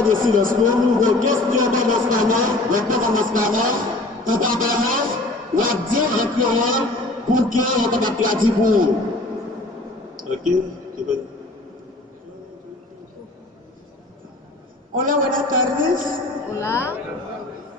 garder silence pour nous, question de l'espagnol, réponse en espagnol, tout en parlant, ou à dire en créole pour qu'on soit capable de traduire pour vous. Ok? Hola, buenas tardes. Hola.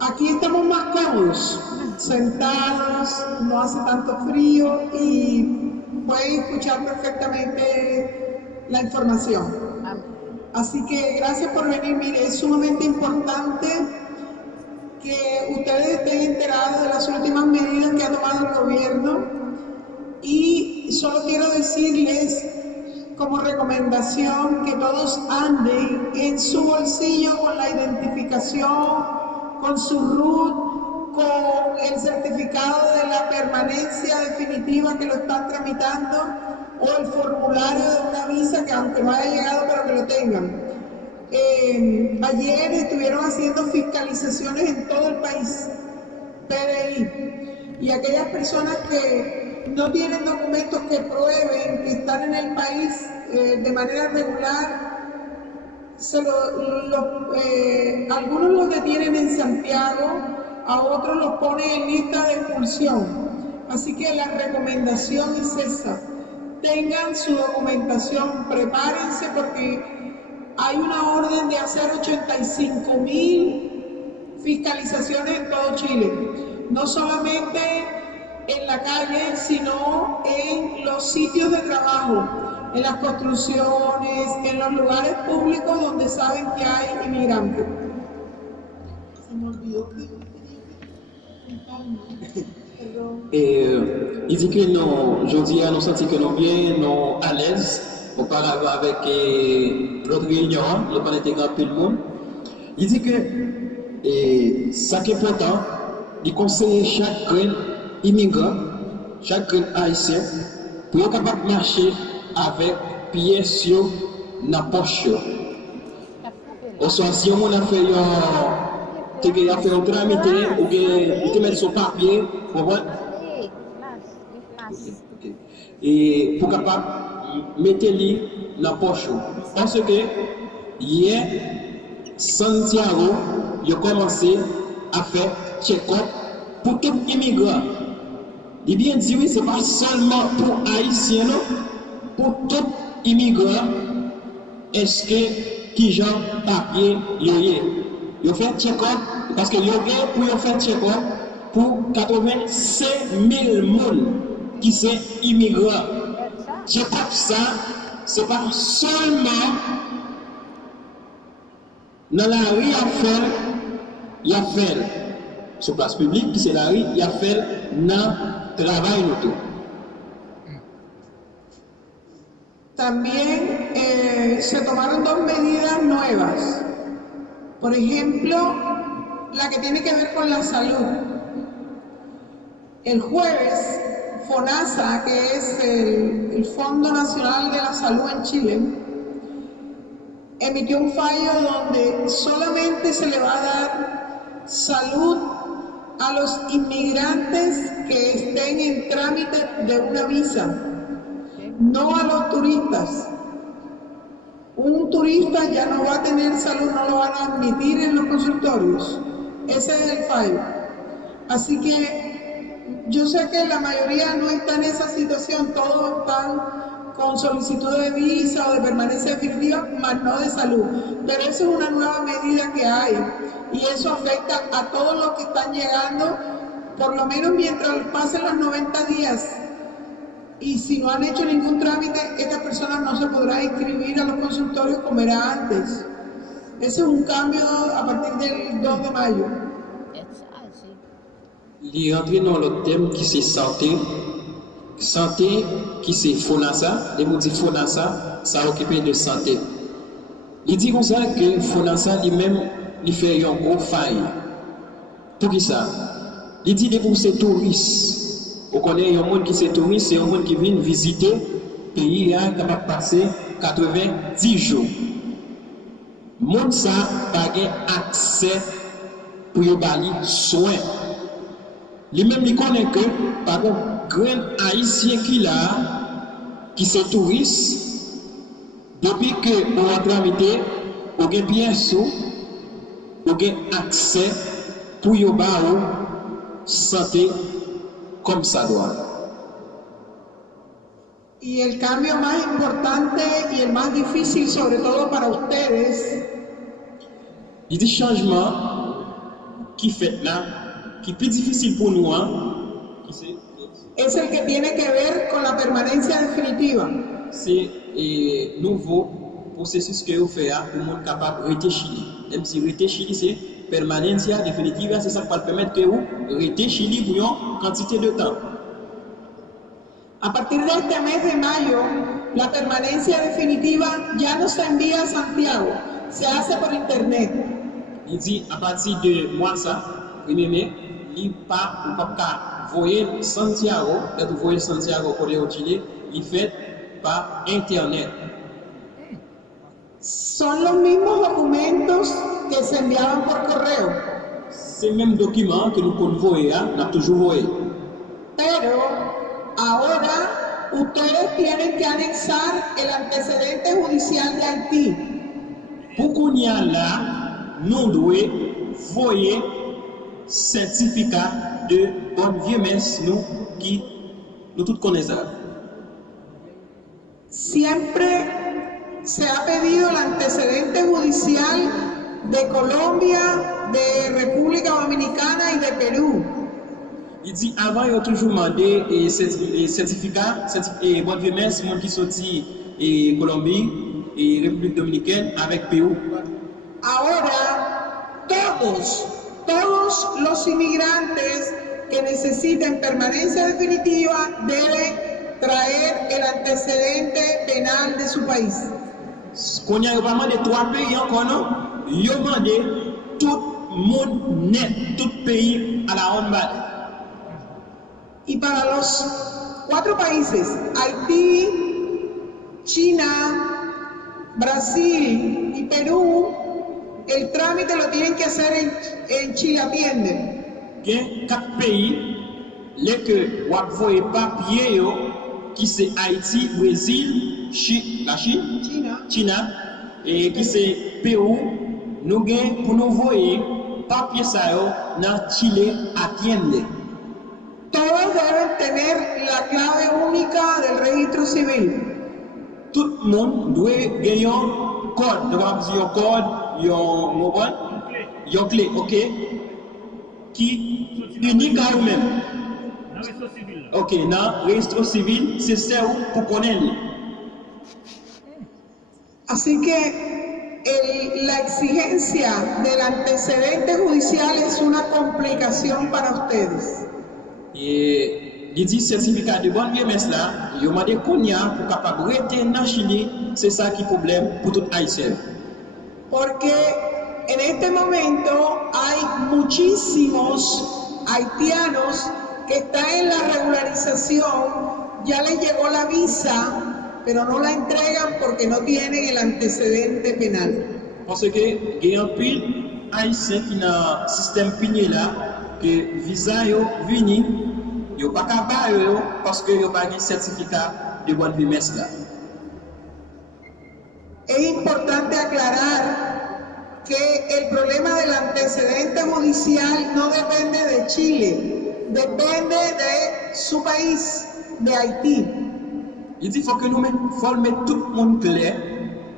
Aquí estamos más cómodos, sentados, no hace tanto frío y pueden escuchar perfectamente la información. Así que gracias por venir. Mire, es sumamente importante que ustedes estén enterados de las últimas medidas que ha tomado el gobierno y solo quiero decirles como recomendación que todos anden en su bolsillo con la identificación, con su RUT, con el certificado de la permanencia definitiva que lo están tramitando o el formulario de una visa que aunque no haya llegado pero que lo tengan. Ayer estuvieron haciendo fiscalizaciones en todo el país, PDI, y aquellas personas que no tienen documentos que prueben que están en el país de manera regular, algunos los detienen en Santiago, a otros los ponen en lista de expulsión. Así que la recomendación es esa: tengan su documentación, prepárense porque hay una orden de hacer 85.000 fiscalizaciones en todo Chile, no solamente en la calle, sino en los sitios de trabajo, en las construcciones, en los lugares públicos donde saben que hay inmigrantes. Se me olvidó que il dit que nous, aujourd'hui, nous sentons que nous bien, nous à l'aise, auparavant avec l'autre réunion, le pas intégral tout le monde. Il dit que ça qui est important, il conseille chaque immigrant, chaque haïtien, pour être capable de marcher avec pièces dans la poche. Au soit, si on a fait un tramité ou que mettre son papier, et pour capable mettre lui dans la poche. Parce que hier, Santiago a commencé à faire check-up pour tout immigrant. Il bien dit oui, ce n'est pas seulement pour Haïtiens, non, pour tout immigrant. Est-ce que qui genre papier il fait check-up parce que pour faire check-up pour 85 000 personnes qui sont immigrants. Check-up ça, ce n'est pas seulement dans la rue il a fait sur place publique, qui c'est la rue, il a fait dans le travail. También se tomaron dos medidas nuevas. Por ejemplo, la que tiene que ver con la salud. El jueves, FONASA, que es el Fondo Nacional de la Salud en Chile, emitió un fallo donde solamente se le va a dar salud a los inmigrantes que estén en trámite de una visa, no a los turistas. Un turista ya no va a tener salud, no lo van a admitir en los consultorios. Ese es el fallo. Así que yo sé que la mayoría no está en esa situación, todos están con solicitud de visa o de permanencia definitiva, más no de salud. Pero eso es una nueva medida que hay y eso afecta a todos los que están llegando, por lo menos mientras pasen los 90 días. Y si no han hecho ningún trámite, estas personas no se podrán inscribir a los consultorios como era antes. Ese es un cambio a partir del 2 de mayo. Il est rentré dans le thème qui c'est santé. Santé qui c'est FONASA. Les mots dit FONASA, ça occupe de santé. Il dit comme ça que FONASA lui-même, il fait un gros faille. Pour qui ça? Il dit que pour ces touristes. Vous connaissez un monde qui est touriste, c'est un monde qui vient visiter le pays, capable de passer 90 jours. Le monde ça n'a pas accès pour y avoir soin. Lui-même, il connaît que, par contre, grand haïtien qui est touriste, depuis que vous avez tramité, vous avez bien sous, ou accès pour yo ba ou santé comme ça doit. Y el cambio más importante y el más difícil, sobre todo para ustedes, Il dit changement qui fait là, qui est plus difficile pour nous, qui es el que tiene que ver con la permanencia definitiva. c'est un nouveau processus que vous faites pour être capable de rester Chili. Même si rester Chili, c'est permanencia definitiva, c'est ça qui va permettre que vous rester Chili pour une quantité de temps. A partir de este mes de mayo, la permanencia definitiva ya no se envía a Santiago, se hace por internet. Il dit à partir de mois ça, 1er mai, il pas ou pas voyer Santiago, quand vous voyez Santiago pour le Chili, il fait par internet. Son los mismos documentos que se enviaban por correo, Ces mêmes documents que nous pouvons voir, nous avons toujours voyé. pero ahora ustedes tienen que anexar el antecedente judicial de Haití. Pour qu'on y a là, nous devons voyer certificat de bonne vieux messe, nous qui nous tous connaissons. Siempre se ha pedido el antecedente judicial de Colombia, de República Dominicana y de Perú. Il dit avant, il a toujours demandé certificat et bonne vieux messe, monde qui sorti et Colombie et République Dominicaine avec Pérou. Ahora, todos los inmigrantes que necesiten permanencia definitiva deben traer el antecedente penal de su país. Qu'on y a pas demandé 3 pays encore, non? Il a demandé tout le monde net, tout pays à la ronde balle. Y para los 4 países, Haití, China, Brasil y Perú, el trámite lo tienen que hacer en Chile Atiende. Il y a 4 pays, les que vous voyez papier, qui c'est Haïti, Brésil, la Chine, China, et qui c'est Pérou, nous avons pour nous voyer papier ça dans Chile Atiende. Todos deben tener la clave única del registro civil. Tout le monde doit gagner un code. Donc, on dit un code, un mobile, une clé, ok? Qui est unique à eux-mêmes. Ok, dans le registre civil, c'est ça pour connaître. Así que la exigencia del antecedente judicial es una complicación para ustedes. Et il dit certificat de bonne vieux messe là, il m'a dit qu'on y a pour capable de rester dans Chili, c'est ça qui est problème pour tout Haïtien. Porque en este momento hay muchísimos haitianos que están en la regularización, ya les llegó la visa, pero no la entregan porque no tienen el antecedente penal. Parce que il y a un pile Haïtien qui dans le système pigné là, que visa yo vini, yo pas capable yo parce que yo pas un certificat de bonne vie messe là. Es importante aclarar que el problema del antecedente judicial no depende de Chile, depende de su país, de Haití. Il dit faut que nous mettre tout le monde clair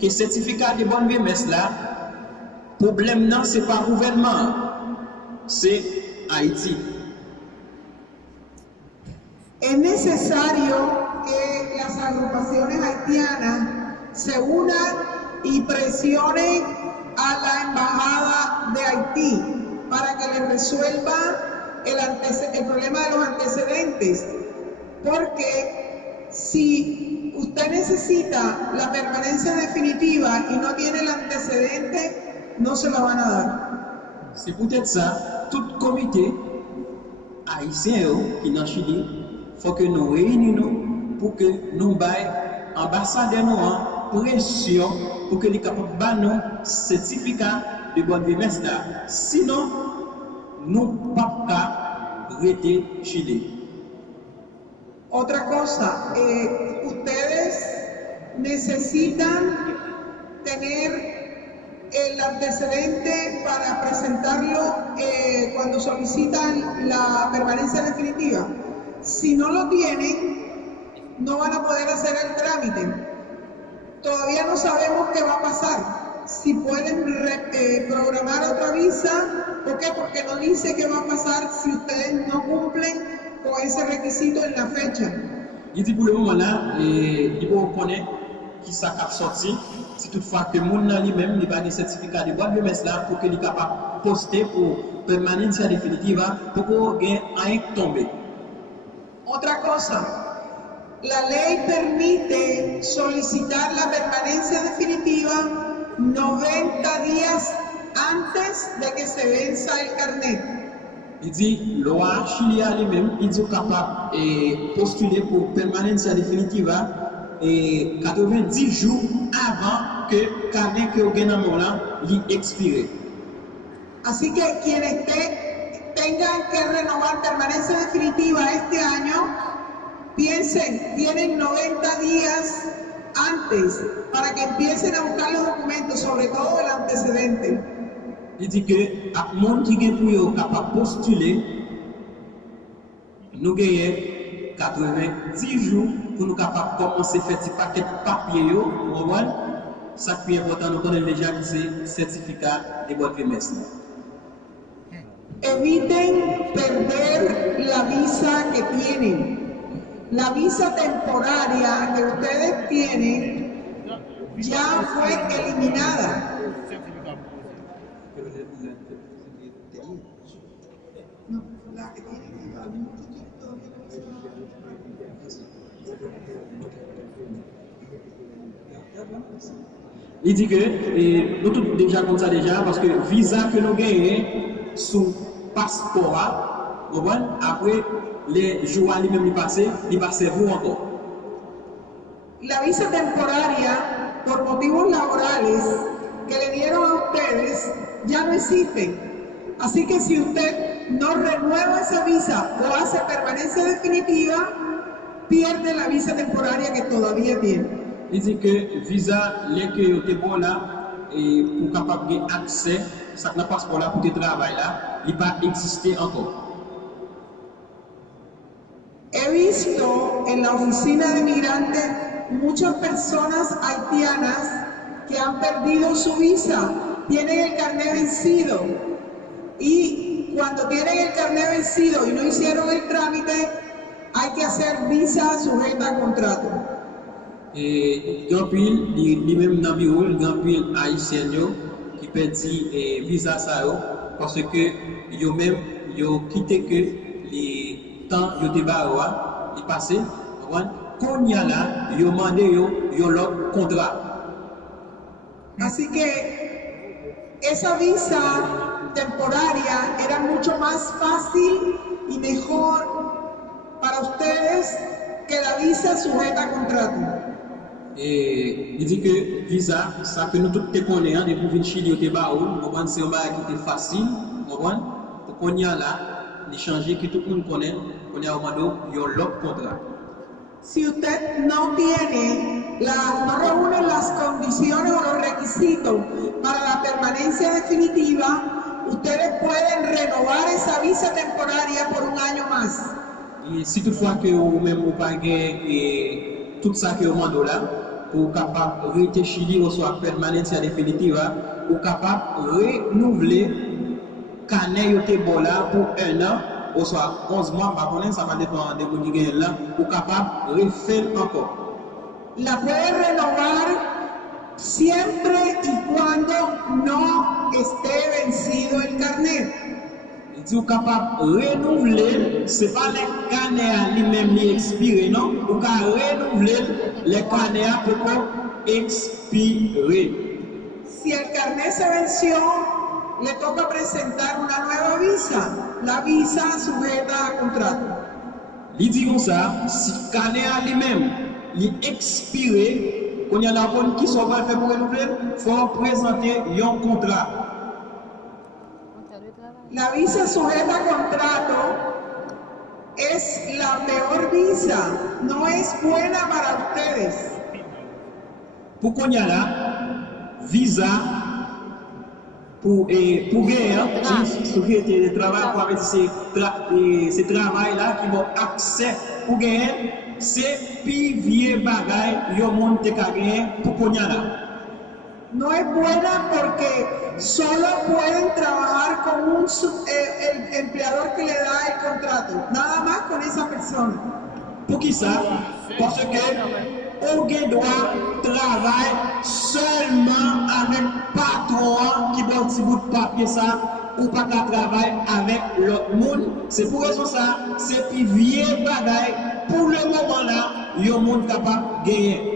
que certificat de bonne vie messe là, problème non c'est pas gouvernement, c'est Haïti. Es necesario que las agrupaciones haitianas se unan y presionen a la embajada de Haití para que le resuelva el problema de los antecedentes, porque si usted necesita la permanencia definitiva y no tiene el antecedente, no se la van a dar. C'est peut-être ça, tout comité haïtien qui est dans Chili, il faut que nous réunissons pour que nous baillons ambassadeurs nous pression pour que les capables de nous certificat de bonne vie messe là. Sinon, nous ne pouvons pas arrêter Chili. Otra cosa, ustedes necesitan tener el antecedente para presentarlo cuando solicitan la permanencia definitiva. Si no lo tienen, no van a poder hacer el trámite. Todavía no sabemos qué va a pasar. Si pueden programar otra visa, ¿por qué? Porque no dice qué va a pasar si ustedes no cumplen con ese requisito en la fecha. Il dit pour le moment là, il faut connaître qui ça cap sorti. Si toutefois que moun nan lui-même il pas de certificat de boîte de messe là pour qu'il capable poster pour permanencia definitiva pour qu'on gagne un tomber. Otra cosa, la ley permite solicitar la permanencia definitiva 90 días antes de que se venza el carnet. Il dit, loi chilien lui-même, il est capable de postuler pour permanencia definitiva 90 jours avant que le carnet que vous avez expire. Así que quienes tengan que renovar permanencia definitiva este año, piensen, tienen 90 días antes para que empiecen a buscar los documentos, sobre todo el antecedente. Il dit que à monde qui est pour capable postuler, nous gagnons 90 jours pour nous capable commencer à faire ce paquet de papier. Ça qui est important, nous connaissons déjà que c'est certificat de boîte de messe. Eviten perder la visa que tienen. La visa temporaria que ustedes tienen ya fue eliminada. No, la que tienen il dit que nous tous déjà comme ça déjà parce que visa que nous gagnons sous passeport, après les jours à lui-même passé, il passe vous encore. La visa temporaria por motivos laborales que le dieron a ustedes ya no existen. Así que si usted no renueva esa visa o hace permanencia definitiva, pierde la visa temporaria que todavía tiene. Il dit que visa les que vous êtes bon là et pour capable accès ça n'a passeport là pour travail là, il va exister encore. He visto en la oficina de migrantes muchas personas haitianas que han perdido su visa, tienen el carnet vencido y cuando tienen el carnet vencido y no hicieron el trámite, hay que hacer visa sujeta a contrato. Et grand pile, lui-même dans le bureau, grand pile haïtien qui perdit visa ça parce que yo même yo quitté que les temps yo débarras il passé quand y a là yo mandé yo l'autre contrat. Así que esa visa temporaria era mucho más fácil y mejor para ustedes que la visa sujeta a contrato. Et il dit que visa, ça que nous tous te connaissons, depuis venir Chili au Tébaou, c'est un bagage qui était facile, pour qu'on y a là, d'échanger que tout le monde connaît, qu'on y a au moment où l'autre contrat. Si usted no reúne las condiciones o los requisitos para la permanencia definitiva, ustedes pueden renovar esa visa temporaria por un año más. Et si toutefois que vous-même vous pas gagné tout ça que vous demandez là, pour capable de rester Chili ou soit permanencia definitiva, ou capable de renouveler canet yote bola pour un an, ou soit 11 mois, ça va dépendre de vous qui là, ou capable de refaire encore. La puede renovar siempre y cuando no esté vencido el carnet. Il dit capable de renouveler, ce n'est pas les canets lui-même qui expirent, non? Ou capable de renouveler les canets pour expirer. Si el carnet se venció, le toca presentar una nueva visa, la visa sujeta a contrato. Il dit comme ça, si le canet lui-même il expire, quand il y a la bonne qui sont pas fait pour renouveler, il faut présenter un contrat. La visa sujeta a contrato es la peor visa, no es buena para ustedes. Pour qu'on y a là, visa pour gagner sécurité de travail, pour avoir ces travail-là qui vont accès pour gagner, c'est plus vieux bagaille, yo monde te gagner pour qu'on y a là. No es buena porque solo pueden trabajar con el empleador que le da el contrato, nada más con esa persona. Pour qui ça? Parce que on doit travailler seulement avec patron qui va un petit bout de papier ça ou pas qu'à travailler avec l'autre monde. C'est pour raison ça, c'est plus vieux bagaille. Pour le moment là, il y a un monde capable de gagner.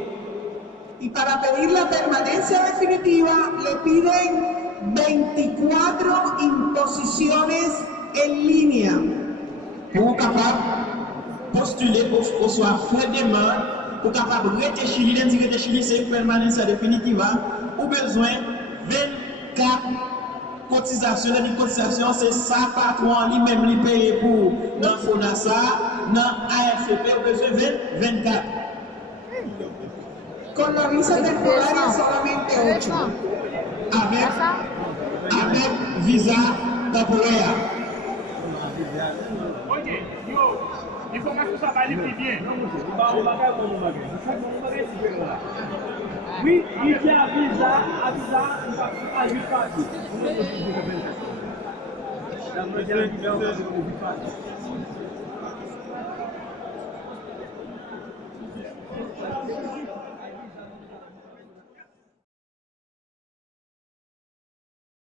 Y para pedir la permanencia definitiva le piden 24 imposiciones en línea. Pour capable postuler pour soit fait demande, pour capable rester Chili, rester Chili c'est une permanence définitive, ou besoin 24 cotisations. Les cotisations c'est ça patron lui-même lui paye pour dans FONASA, dans AFP, ou besoin 24. Con la visa temporaria solamente 8. Avec visa temporaire. Oye, yo, information ça va aller plus bien. Oui, il y a visa, à 8 parties.